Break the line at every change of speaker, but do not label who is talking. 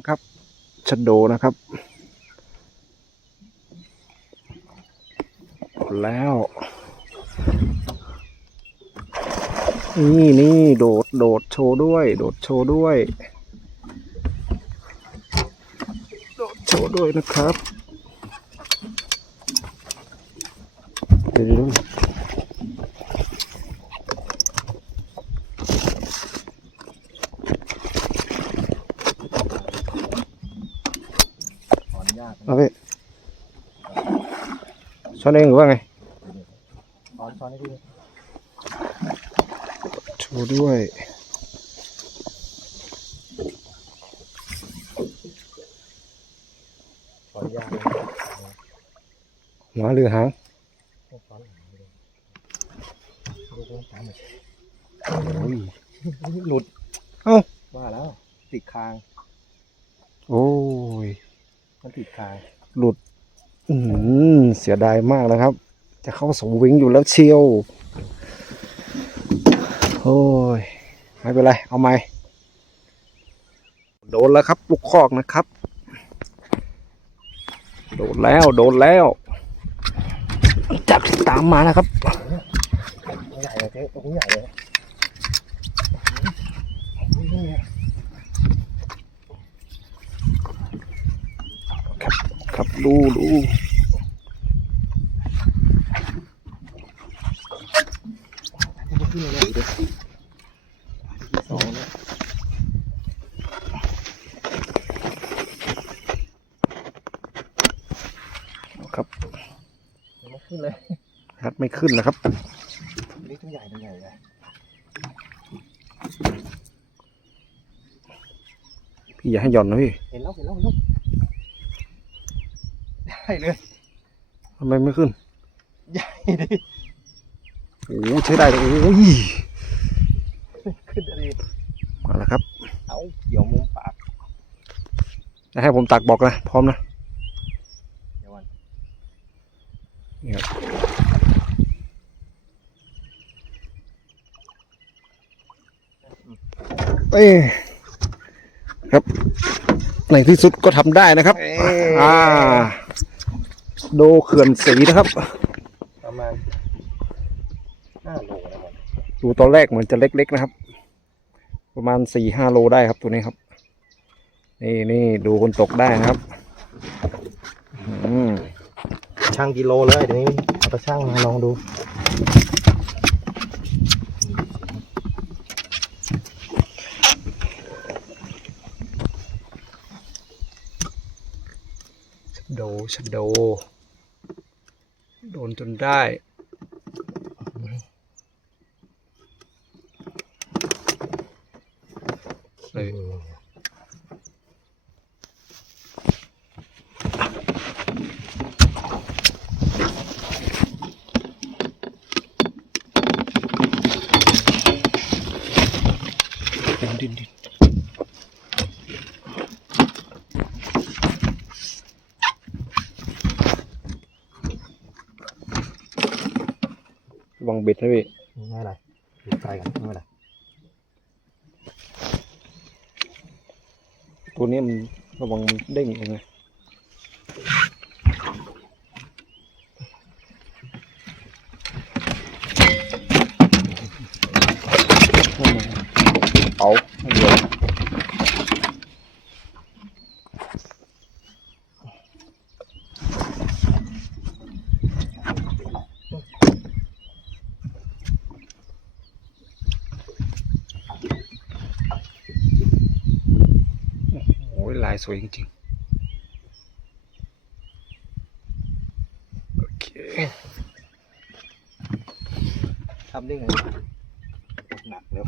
นะครับชะโดนะครับ แล้ว นี่นี่โดดโดดโชว์ด้วย โดดโชว์ด้วย โดดโชว์ด้วยนะครับเดี๋ยวดู เอาไปช้อนเองหรือว่าไง
ช้อนช้อนให้พี่
โชว์ด้วย
ช้อนยาก
หัวเรือหาง
ช้อนลูกน้ำตาล
โอ้ย
หลุด
เอ้า
ว่าแล้ว ติดคาง
โอ้ย
มันติดคาง
หลุด อืมเสียดายมากนะครับ จะเข้าสวิงอยู่แล้วเชียว โอ้ย ไม่เป็นไร เอาไหมโดนแล้วครับ ลูกคอกนะครับ โดนแล้ว โดนแล้ว จับตามมานะครับ
ใหญ่เลยเจ๊ตรงนี้ใหญ่เลย
ครับดูดู
ขึ้นเลยดิสองเนี่ย
ครับ
ยังไม่ขึ้นเลย
ฮัดไม่ขึ้นนะครับ
นี่ตัวใหญ่ตัวใหญ่เลย
พี่อย่าให้หย่อนนะพี่
เห็นแล้วเห็นแล้วเห็นแล้ว ได้เลย
ทำไมไม่ขึ้น
ใหญ่ดิ
โอ้โหใช้ได้เลยโอ้ย
ขึ้นดิ
มาแล้วครับ
เอาเกี่ยวมุมปาก
จะให้ผมตักบอกนะพร้อมนะ
เดี๋ยววัน
นี่ครับเอ้ยครับในที่สุดก็ทำได้นะครับ อ่า โดเขื่อนสีนะครับ
ประมาณห้าโลนะมัน
ดูตอนแรกเหมือนจะเล็กๆนะครับ ประมาณสี่ห้าโลได้ครับตัวนี้ครับ นี่นี่ดูคนตกได้นะครับอืม
ช่างกิโลเลยเดี๋ยวนี้เอาไปช่างมาลองดู
โดชะโด โดนจนได้ เลย ดินดินดินระ วังเบ็ดนะพี่
ไม่เป็นไรอยู่ไกลกันไม่เป็นไร
ตัวนี้มันระวังมันเด้งเองไงเอาเดี๋ยวโอ้ยลายสวยจริงๆ โอเค
ทำได้ไงหนักเลย